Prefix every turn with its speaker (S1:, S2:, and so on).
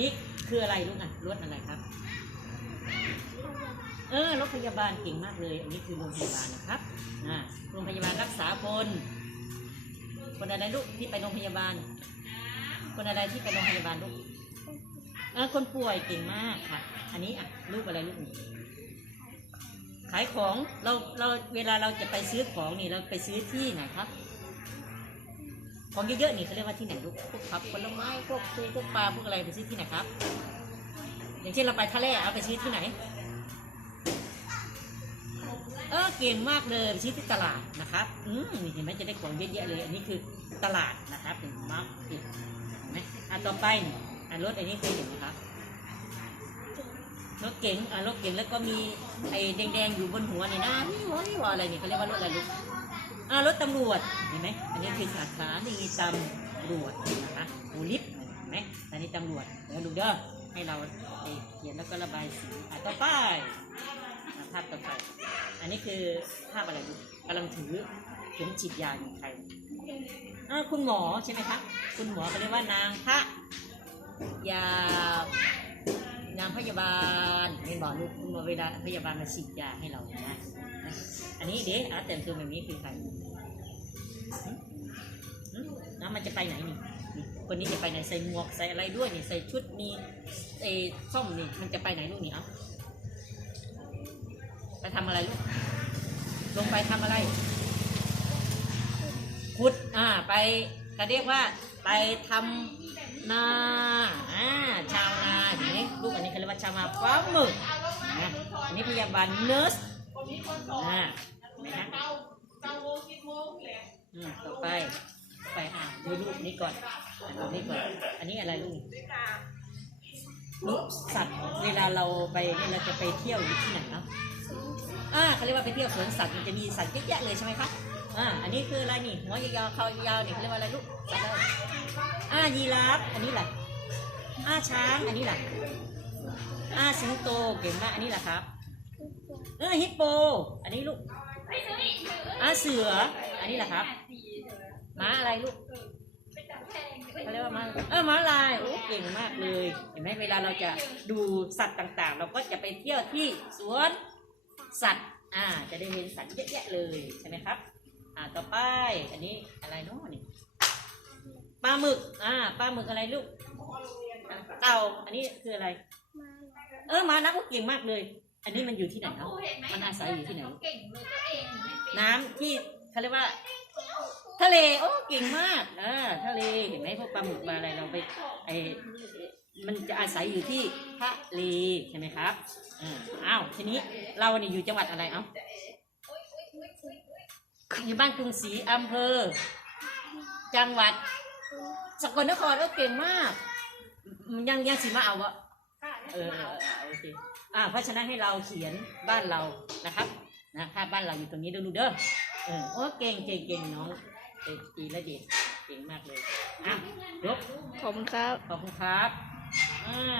S1: นี้คืออะไรลูกอะรถอะไรครับ เออรถพยาบาลเก่งมากเลย อันนี้คือโรงพยาบาลนะครับอ่าโรงพยาบาลรักษาคนคนอะไรลูกที่ไปโรงพยาบาล คนอะไรที่ไปโรงพยาบาลลูกเออคนป่วยเก่งมากค่ะ อันนี้อะลูกอะไรลูกนี่ขายของเราเราเวลาเราจะไปซื้อของนี่เราไปซื้อที่ไหนครับ ของเยอะๆนี่เขาเรียกว่าที่ไหนลูกพวกผักผลไม้พวกปูพวกปลาพวกอะไรไปซื้อที่ไหนครับ อย่างเช่นเราไปทะเลเอาไปซื้อที่ไหน เออเก่งมากเลยไปซื้อที่ตลาดนะครับอืมเห็นไหมจะได้ของเยอะแยะเลยอันนี้คือตลาดนะครับเป็นมาร์เก็ตเห็นไหมอะต่อไปอะรถอันนี้เคยเห็นไหมครับรถเก๋งอะรถเก๋งแล้วก็มีไอ้แดงๆอยู่บนหัวนี่นะนี่หัวนี่หัวอะไรนี่เขาเรียกว่ารถอะไรลูก อะรถตำรวจเห็นไหมอันนี้คือสาขานี่ตำรวจนะคะโอลิฟเห็นไหมอันนี้ตำรวจเดี๋ยวดูเด้อให้เราเขียนแล้วก็ระบายสีอะต่อไปภาพต่อไป อันนี้คือภาพอะไรลูกกำลังถือเข็มฉีดยาอยู่ใครอ่าคุณหมอใช่ไหมคะคุณหมอเขาเรียกว่านางพระยานางพยาบาลเห็นบอกลูกคุณหมอเวลาพยาบาลมาฉีดยาให้เรานะ อันนี้เด็กอาแต่งตัวแบบนี้คือใครแล้วมันจะไปไหนนี่คนนี้จะไปไหนใส่หมวกใส่อะไรด้วยนี่ใส่ชุดมีเออส้มนี่มันจะไปไหนลูกนี่เอ้าไปทำอะไรลูกลงไปทำอะไรขุดอ่าไปจะเรียกว่าไปทำนาอ่าชาวนาเห็นไหมลูกอันนี้เขาเรียกว่าชาวนาฟ้ามมึกนะอันนี้พยาบาลเนอร์ส อ่าเห็นไหมฮะอืมต่อไปต่อไปอ่าดูรูปนี้ก่อนอ่ารูปนี้ก่อน อันนี้อะไรลูกลูกสัตว์เวลาเราไปเนี่ยเราจะไปเที่ยวอยู่ที่ไหนเนาะอ่าเขาเรียกว่าไปเที่ยวสวนสัตว์มันจะมีสัตว์เยอะแยะเลยใช่ไหมคะอ่าอันนี้คืออะไรนี่หัวยาวๆเขายาวๆนี่เขาเรียกว่าอะไรลูกสัตว์อะไรอ่ายีราฟอันนี้แหละอ่าช้างอันนี้แหละอ่าสิงโตเก่งมากอันนี้แหละครับ เออฮิปโป อันนี้ลูกอ่าเสือ อันนี้แหละครับม้าอะไรลูกเขาเรียกว่าม้าเออม้าลายโอ้เก่งมากเลย เห็นไหมเวลาเราจะดูสัตว์ต่างๆ เราก็จะไปเที่ยวที่สวนสัตว์ อ่า จะได้เห็นสัตว์เยอะแยะเลยใช่ไหมครับ อ่าต่อไป อันนี้อะไรเนาะนี่ปลาหมึก อ่าปลาหมึกอะไรลูกอะเต่าอันนี้คืออะไร เออมานักก็เก่งมากเลย อันนี้มันอยู่ที่ไหนเนาะมันอาศัยอยู่ที่ไหน
S2: เก่งเลยตัวเองไม่เป็น
S1: น้ำที่เขาเรียกว่า ทะเล โอ้เก่งมากอ่าทะเล เห็นไหมพวกปลาหมึกปลาอะไรเราไปไอมันจะอาศัยอยู่ที่ทะเลใช่ไหมครับอ่าอ้าว ทีนี้เราเนี่ยอยู่จังหวัดอะไรเอ้าอยู่บ้านกรุงศรีอำเภอ จังหวัดสกลนครก็เก่งมากอืมยังยังสิมาเอาวะ เออเออเออโอเคอ่าเพราะฉะนั้นให้เราเขียนบ้านเรานะครับนะภาพบ้านเราอยู่ตรงนี้ดูดูเด้อเออโอ้เก่งเก่งเก่งน้องเอกตีและเด็ดเก่งมากเลยอะยก
S3: ขอบคุณครับ
S1: ขอบคุณครับอ่า